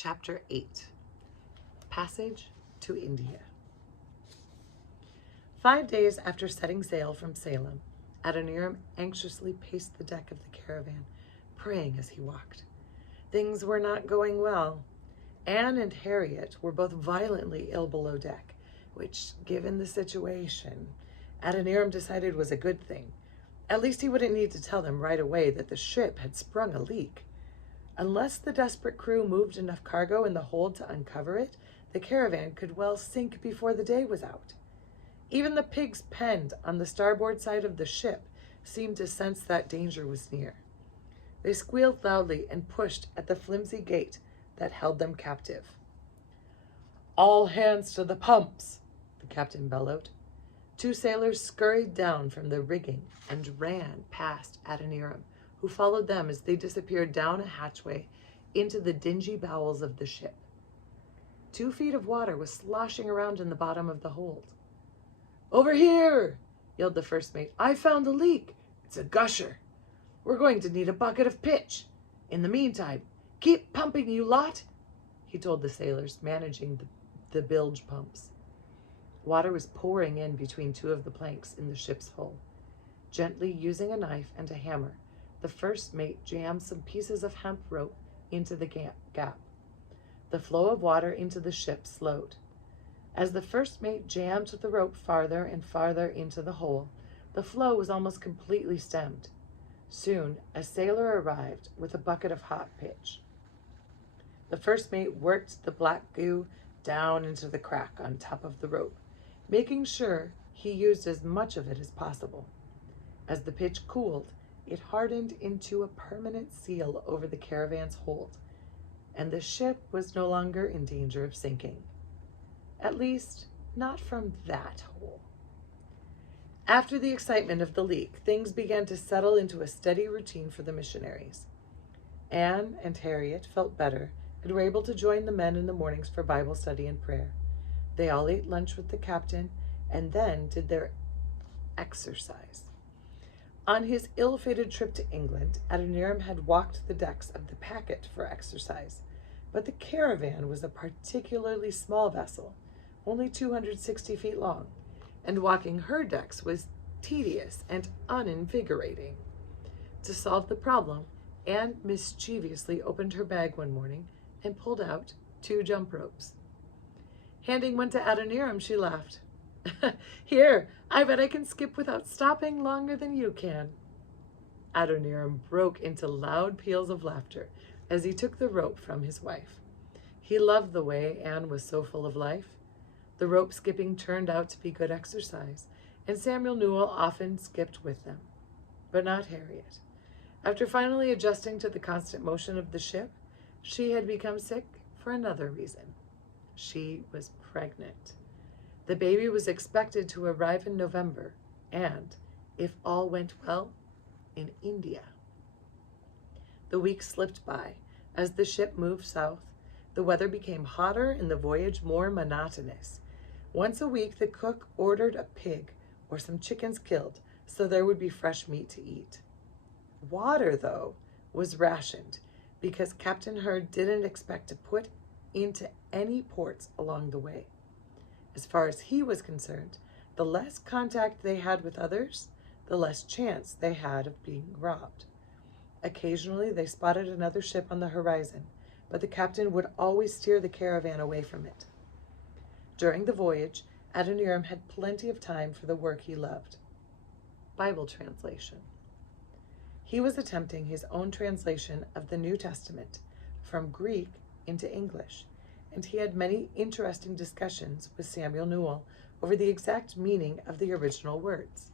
Chapter 8. Passage to India. 5 days after setting sail from Salem, Adoniram anxiously paced the deck of the caravan, praying as he walked. Things were not going well. Anne and Harriet were both violently ill below deck, which, given the situation, Adoniram decided was a good thing. At least he wouldn't need to tell them right away that the ship had sprung a leak. Unless the desperate crew moved enough cargo in the hold to uncover it, the caravan could well sink before the day was out. Even the pigs penned on the starboard side of the ship seemed to sense that danger was near. They squealed loudly and pushed at the flimsy gate that held them captive. "All hands to the pumps," the captain bellowed. 2 sailors scurried down from the rigging and ran past Adoniram, who followed them as they disappeared down a hatchway into the dingy bowels of the ship. 2 feet of water was sloshing around in the bottom of the hold. "Over here!" yelled the first mate. "I found the leak. It's a gusher. We're going to need a bucket of pitch. In the meantime, keep pumping, you lot," he told the sailors, managing the bilge pumps. Water was pouring in between 2 of the planks in the ship's hull. Gently using a knife and a hammer, the first mate jammed some pieces of hemp rope into the gap. The flow of water into the ship slowed. As the first mate jammed the rope farther and farther into the hole, the flow was almost completely stemmed. Soon, a sailor arrived with a bucket of hot pitch. The first mate worked the black goo down into the crack on top of the rope, making sure he used as much of it as possible. As the pitch cooled, it hardened into a permanent seal over the caravan's hold, and the ship was no longer in danger of sinking. At least, not from that hole. After the excitement of the leak, things began to settle into a steady routine for the missionaries. Anne and Harriet felt better and were able to join the men in the mornings for Bible study and prayer. They all ate lunch with the captain and then did their exercise. On his ill-fated trip to England, Adoniram had walked the decks of the packet for exercise, but the caravan was a particularly small vessel, only 260 feet long, and walking her decks was tedious and uninvigorating. To solve the problem, Anne mischievously opened her bag one morning and pulled out 2 jump ropes. Handing one to Adoniram, she laughed. "Here, I bet I can skip without stopping longer than you can." Adoniram broke into loud peals of laughter as he took the rope from his wife. He loved the way Anne was so full of life. The rope skipping turned out to be good exercise, and Samuel Newell often skipped with them, but not Harriet. After finally adjusting to the constant motion of the ship, she had become sick for another reason. She was pregnant. The baby was expected to arrive in November and, if all went well, in India. The weeks slipped by. As the ship moved south, the weather became hotter and the voyage more monotonous. Once a week, the cook ordered a pig or some chickens killed so there would be fresh meat to eat. Water, though, was rationed because Captain Hurd didn't expect to put into any ports along the way. As far as he was concerned, the less contact they had with others, the less chance they had of being robbed. Occasionally, they spotted another ship on the horizon, but the captain would always steer the caravan away from it. During the voyage, Adoniram had plenty of time for the work he loved: Bible translation. He was attempting his own translation of the New Testament from Greek into English, and he had many interesting discussions with Samuel Newell over the exact meaning of the original words.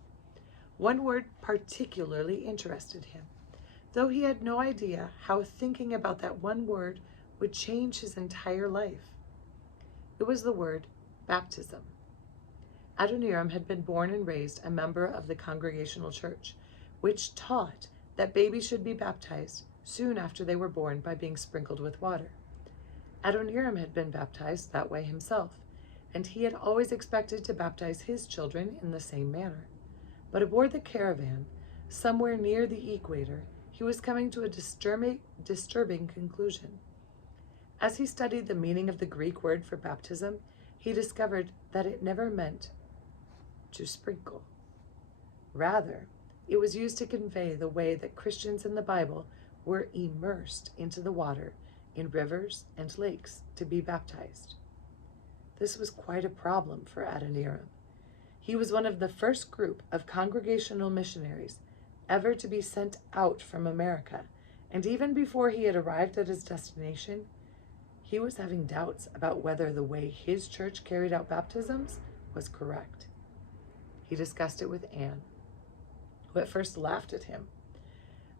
One word particularly interested him, though he had no idea how thinking about that one word would change his entire life. It was the word baptism. Adoniram had been born and raised a member of the Congregational Church, which taught that babies should be baptized soon after they were born by being sprinkled with water. Adoniram had been baptized that way himself, and he had always expected to baptize his children in the same manner. But aboard the caravan, somewhere near the equator, he was coming to a disturbing conclusion. As he studied the meaning of the Greek word for baptism, he discovered that it never meant to sprinkle. Rather, it was used to convey the way that Christians in the Bible were immersed into the water in rivers and lakes to be baptized. This was quite a problem for Adoniram. He was one of the first group of congregational missionaries ever to be sent out from America, and even before he had arrived at his destination, he was having doubts about whether the way his church carried out baptisms was correct. He discussed it with Anne, who at first laughed at him.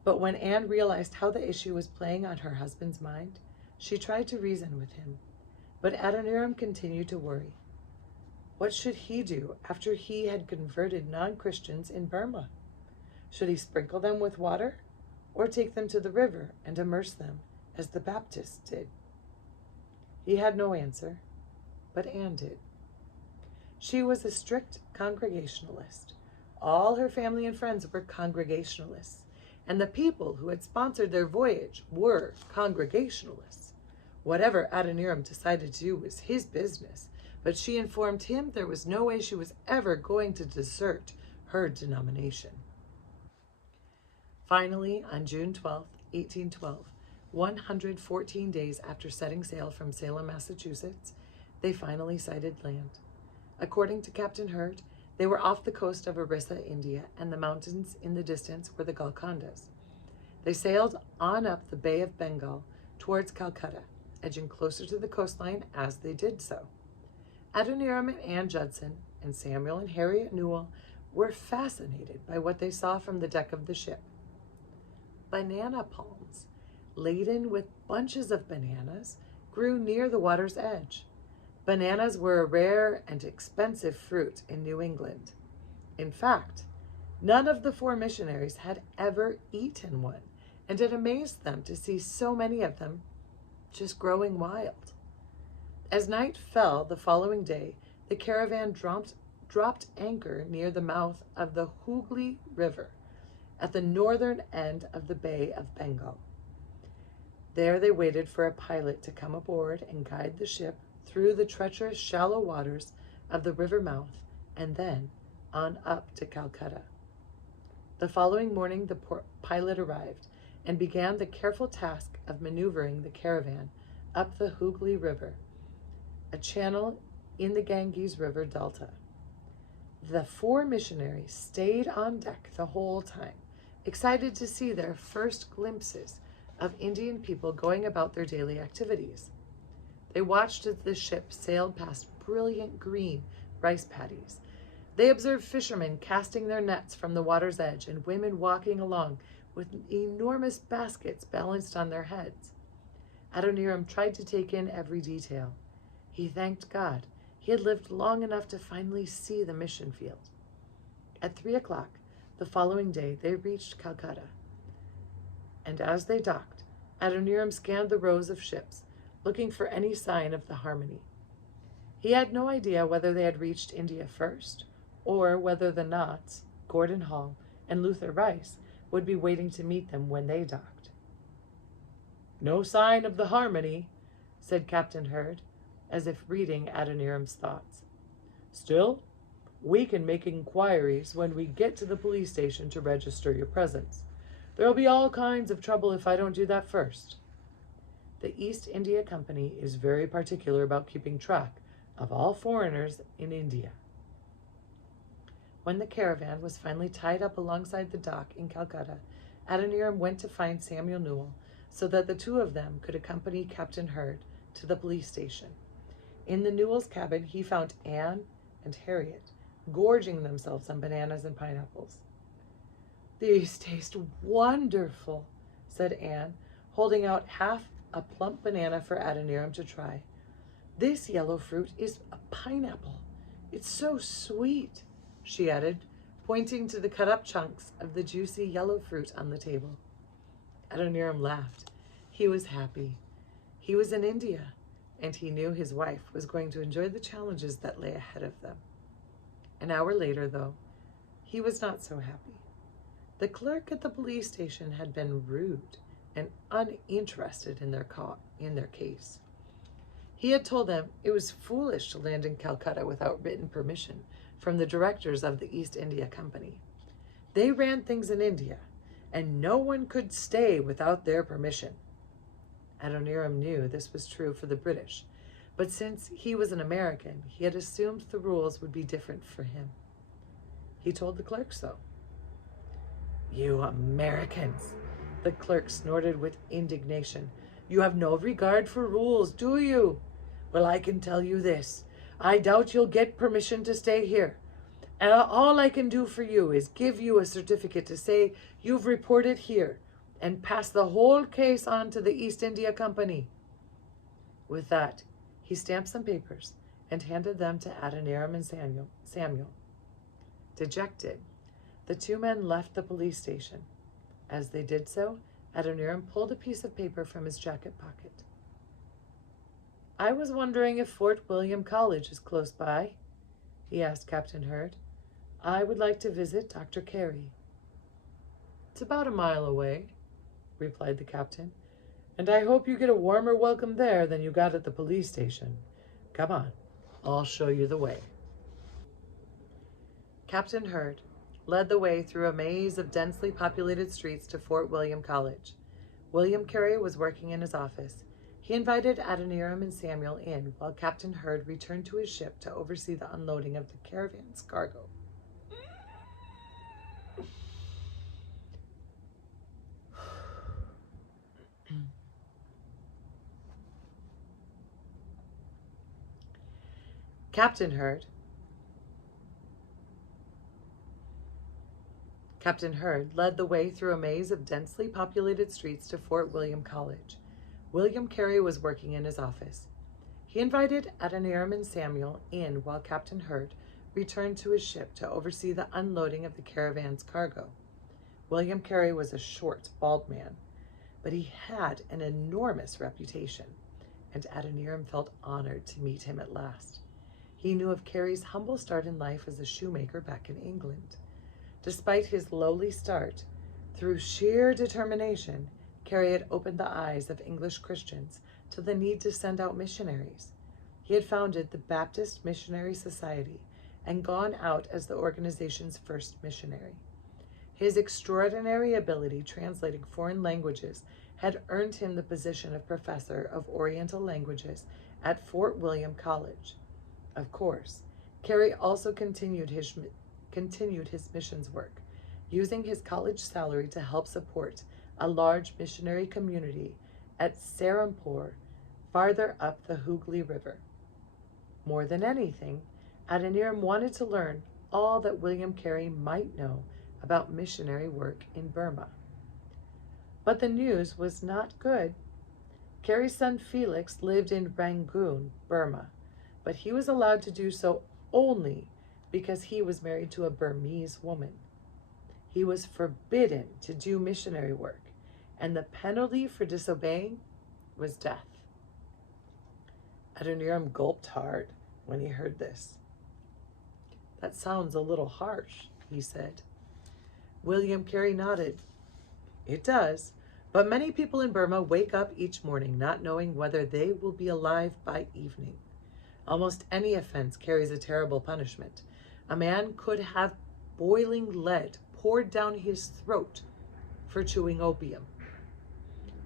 But when Anne realized how the issue was playing on her husband's mind, she tried to reason with him. But Adoniram continued to worry. What should he do after he had converted non-Christians in Burma? Should he sprinkle them with water, or take them to the river and immerse them as the Baptists did? He had no answer, but Anne did. She was a strict Congregationalist. All her family and friends were Congregationalists, and the people who had sponsored their voyage were Congregationalists. Whatever Adoniram decided to do was his business, but she informed him there was no way she was ever going to desert her denomination. Finally, on June 12, 1812, 114 days after setting sail from Salem, Massachusetts, they finally sighted land. According to Captain Hurd, they were off the coast of Orissa, India, and the mountains in the distance were the Golcondas. They sailed on up the Bay of Bengal towards Calcutta, edging closer to the coastline as they did so. Adoniram and Ann Judson and Samuel and Harriet Newell were fascinated by what they saw from the deck of the ship. Banana palms, laden with bunches of bananas, grew near the water's edge. Bananas were a rare and expensive fruit in New England. In fact, none of the four missionaries had ever eaten one, and it amazed them to see so many of them just growing wild. As night fell the following day, the caravan dropped anchor near the mouth of the Hooghly River at the northern end of the Bay of Bengal. There they waited for a pilot to come aboard and guide the ship through the treacherous shallow waters of the river mouth and then on up to Calcutta. The following morning, the pilot arrived and began the careful task of maneuvering the caravan up the Hooghly River, a channel in the Ganges River Delta. The four missionaries stayed on deck the whole time, excited to see their first glimpses of Indian people going about their daily activities. They watched as the ship sailed past brilliant green rice paddies. They observed fishermen casting their nets from the water's edge and women walking along with enormous baskets balanced on their heads. Adoniram tried to take in every detail. He thanked God he had lived long enough to finally see the mission field. At 3 o'clock the following day, they reached Calcutta. And as they docked, Adoniram scanned the rows of ships, looking for any sign of the Harmony. He had no idea whether they had reached India first, or whether the Knotts, Gordon Hall, and Luther Rice would be waiting to meet them when they docked. "No sign of the Harmony," said Captain Hurd, as if reading Adoniram's thoughts. "Still, we can make inquiries when we get to the police station to register your presence. There'll be all kinds of trouble if I don't do that first." The East India Company is very particular about keeping track of all foreigners in India. When the caravan was finally tied up alongside the dock in Calcutta, Adoniram went to find Samuel Newell so that the two of them could accompany Captain Hurd to the police station. In the Newells' cabin, he found Anne and Harriet gorging themselves on bananas and pineapples. "These taste wonderful," said Anne, holding out half a plump banana for Adoniram to try. "This yellow fruit is a pineapple. It's so sweet," she added, pointing to the cut-up chunks of the juicy yellow fruit on the table. Adoniram laughed. He was happy. He was in India, and he knew his wife was going to enjoy the challenges that lay ahead of them. An hour later, though, he was not so happy. The clerk at the police station had been rude and uninterested in their case. He had told them it was foolish to land in Calcutta without written permission from the directors of the East India Company. They ran things in India, and no one could stay without their permission. Adoniram knew this was true for the British, but since he was an American, he had assumed the rules would be different for him. He told the clerk so. "You Americans," the clerk snorted with indignation. "You have no regard for rules, do you? Well, I can tell you this. I doubt you'll get permission to stay here. And all I can do for you is give you a certificate to say you've reported here and pass the whole case on to the East India Company." With that, he stamped some papers and handed them to Adoniram and Samuel. Dejected, the two men left the police station. As they did so, Adoniram pulled a piece of paper from his jacket pocket. "I was wondering if Fort William College is close by," he asked Captain Hurd. "I would like to visit Dr. Carey." "It's about a mile away," replied the captain, "and I hope you get a warmer welcome there than you got at the police station. Come on, I'll show you the way." Captain Hurd led the way through a maze of densely populated streets to Fort William College. William Carey was working in his office. He invited Adoniram and Samuel in while Captain Hurd returned to his ship to oversee the unloading of the caravan's cargo. Captain Hurd led the way through a maze of densely populated streets to Fort William College. William Carey was working in his office. He invited Adoniram and Samuel in while Captain Hurd returned to his ship to oversee the unloading of the caravan's cargo. William Carey was a short, bald man, but he had an enormous reputation, and Adoniram felt honored to meet him at last. He knew of Carey's humble start in life as a shoemaker back in England. Despite his lowly start, through sheer determination, Carey had opened the eyes of English Christians to the need to send out missionaries. He had founded the Baptist Missionary Society and gone out as the organization's first missionary. His extraordinary ability translating foreign languages had earned him the position of professor of Oriental languages at Fort William College. Of course, Carey also continued his missions work, using his college salary to help support a large missionary community at Serampore, farther up the Hooghly River. More than anything, Adoniram wanted to learn all that William Carey might know about missionary work in Burma. But the news was not good. Carey's son Felix lived in Rangoon, Burma, but he was allowed to do so only because he was married to a Burmese woman. He was forbidden to do missionary work, and the penalty for disobeying was death. Adoniram gulped hard when he heard this. "That sounds a little harsh," he said. William Carey nodded. "It does, but many people in Burma wake up each morning not knowing whether they will be alive by evening. Almost any offense carries a terrible punishment. A man could have boiling lead poured down his throat for chewing opium.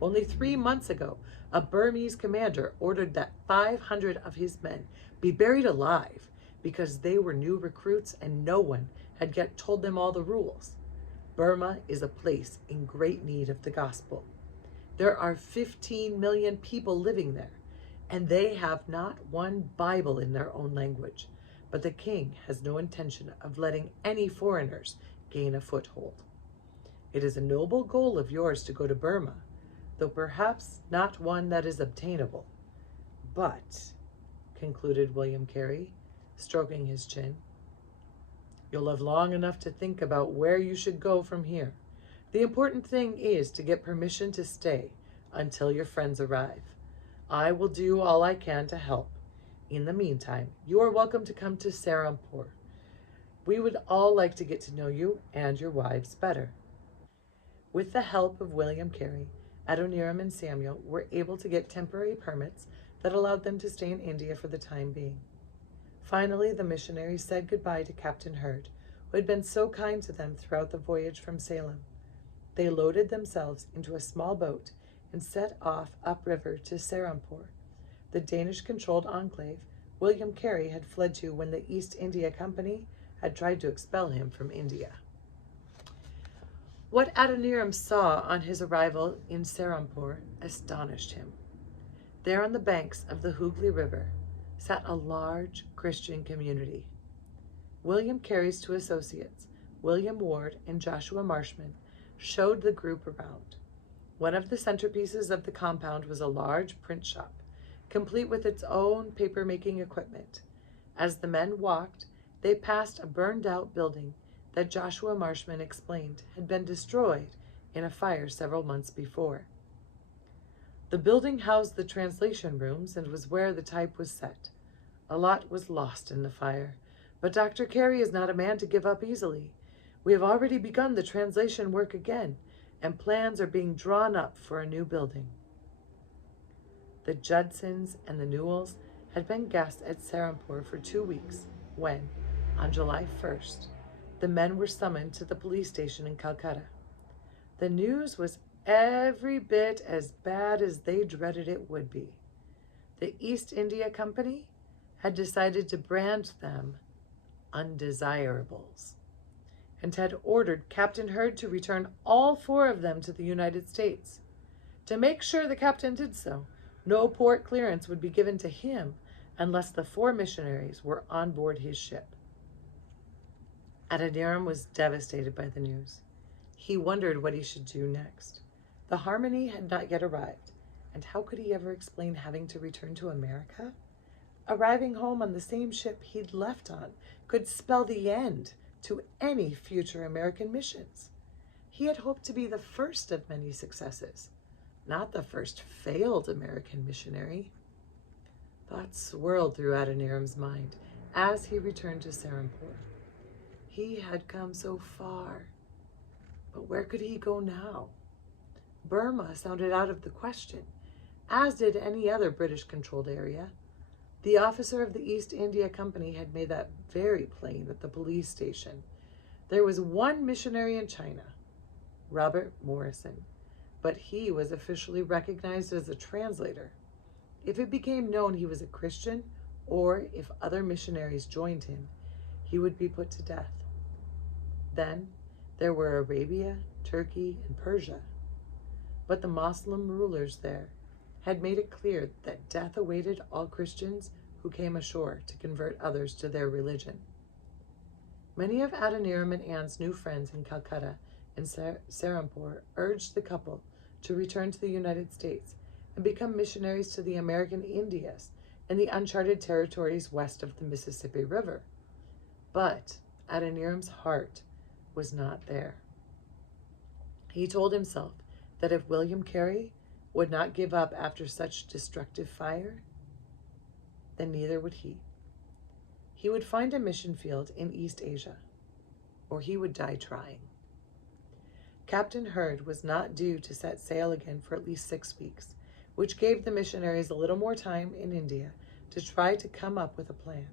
Only 3 months ago, a Burmese commander ordered that 500 of his men be buried alive because they were new recruits and no one had yet told them all the rules. Burma is a place in great need of the gospel. There are 15 million people living there, and they have not one Bible in their own language, but the king has no intention of letting any foreigners gain a foothold. It is a noble goal of yours to go to Burma, though perhaps not one that is obtainable. But," concluded William Carey, stroking his chin, "you'll have long enough to think about where you should go from here. The important thing is to get permission to stay until your friends arrive. I will do all I can to help. In the meantime, you are welcome to come to Serampore. We would all like to get to know you and your wives better." With the help of William Carey, Adoniram and Samuel were able to get temporary permits that allowed them to stay in India for the time being. Finally, the missionaries said goodbye to Captain Hurd, who had been so kind to them throughout the voyage from Salem. They loaded themselves into a small boat and set off upriver to Serampore, the Danish-controlled enclave William Carey had fled to when the East India Company had tried to expel him from India. What Adoniram saw on his arrival in Serampore astonished him. There on the banks of the Hooghly River sat a large Christian community. William Carey's two associates, William Ward and Joshua Marshman, showed the group around. One of the centerpieces of the compound was a large print shop, complete with its own paper-making equipment. As the men walked, they passed a burned-out building that Joshua Marshman explained had been destroyed in a fire several months before. The building housed the translation rooms and was where the type was set. A lot was lost in the fire, but Dr. Carey is not a man to give up easily. We have already begun the translation work again, and plans are being drawn up for a new building. The Judsons and the Newells had been guests at Serampore for 2 weeks when, on July 1st, the men were summoned to the police station in Calcutta. The news was every bit as bad as they dreaded it would be. The East India Company had decided to brand them undesirables and had ordered Captain Hurd to return all 4 of them to the United States. To make sure the captain did so, no port clearance would be given to him unless the 4 missionaries were on board his ship. Adoniram was devastated by the news. He wondered what he should do next. The Harmony had not yet arrived, and how could he ever explain having to return to America? Arriving home on the same ship he'd left on could spell the end to any future American missions. He had hoped to be the first of many successes, not the first failed American missionary. Thoughts swirled through Adoniram's mind as he returned to Serampore. He had come so far, but where could he go now? Burma sounded out of the question, as did any other British-controlled area. The officer of the East India Company had made that very plain at the police station. There was one missionary in China, Robert Morrison, but he was officially recognized as a translator. If it became known he was a Christian, or if other missionaries joined him, he would be put to death. Then there were Arabia, Turkey, and Persia. But the Muslim rulers there had made it clear that death awaited all Christians who came ashore to convert others to their religion. Many of Adoniram and Anne's new friends in Calcutta and Serampore urged the couple to return to the United States and become missionaries to the American Indias and the uncharted territories west of the Mississippi River. But Adoniram's heart was not there. He told himself that if William Carey would not give up after such destructive fire, then neither would he. He would find a mission field in East Asia, or he would die trying. Captain Hurd was not due to set sail again for at least 6 weeks, which gave the missionaries a little more time in India to try to come up with a plan.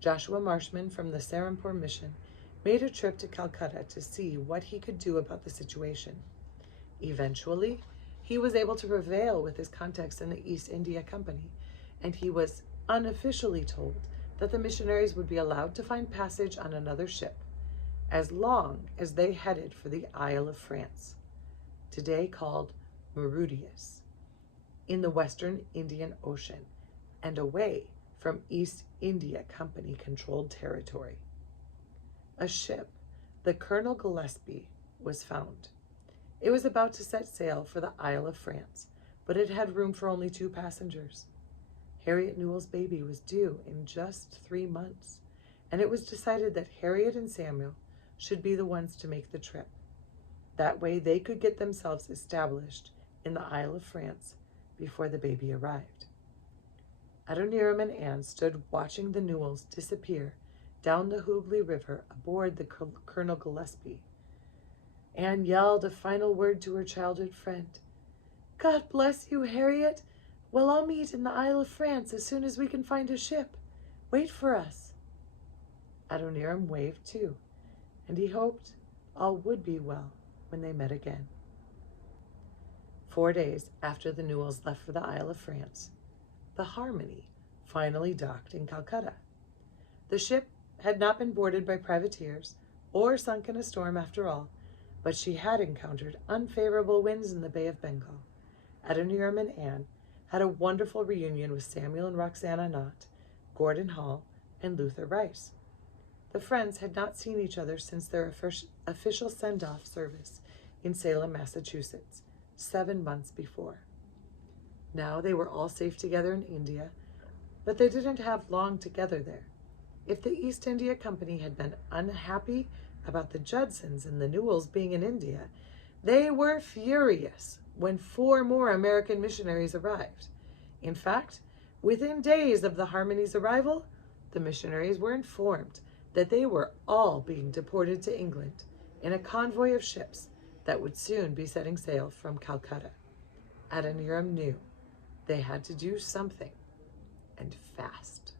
Joshua Marshman from the Serampore mission made a trip to Calcutta to see what he could do about the situation. Eventually, he was able to prevail with his contacts in the East India Company, and he was unofficially told that the missionaries would be allowed to find passage on another ship, as long as they headed for the Isle of France, today called Mauritius, in the Western Indian Ocean, and away from East India Company-controlled territory. A ship, the Colonel Gillespie, was found. It was about to set sail for the Isle of France, but it had room for only 2 passengers. Harriet Newell's baby was due in just 3 months, and it was decided that Harriet and Samuel should be the ones to make the trip. That way they could get themselves established in the Isle of France before the baby arrived. Adoniram and Anne stood watching the Newells disappear down the Hooghly River aboard the Colonel Gillespie. Anne yelled a final word to her childhood friend. "God bless you, Harriet. We'll all meet in the Isle of France as soon as we can find a ship. Wait for us." Adoniram waved too, and he hoped all would be well when they met again. 4 days after the Newells left for the Isle of France, the Harmony finally docked in Calcutta. The ship had not been boarded by privateers or sunk in a storm after all, but she had encountered unfavorable winds in the Bay of Bengal. Adoniram and Anne had a wonderful reunion with Samuel and Roxana Knott, Gordon Hall, and Luther Rice. The friends had not seen each other since their official send-off service in Salem, Massachusetts, 7 months before. Now they were all safe together in India, but they didn't have long together there. If the East India Company had been unhappy about the Judsons and the Newells being in India, they were furious when 4 more American missionaries arrived. In fact, within days of the Harmony's arrival, the missionaries were informed that they were all being deported to England in a convoy of ships that would soon be setting sail from Calcutta. Adoniram knew they had to do something, and fast.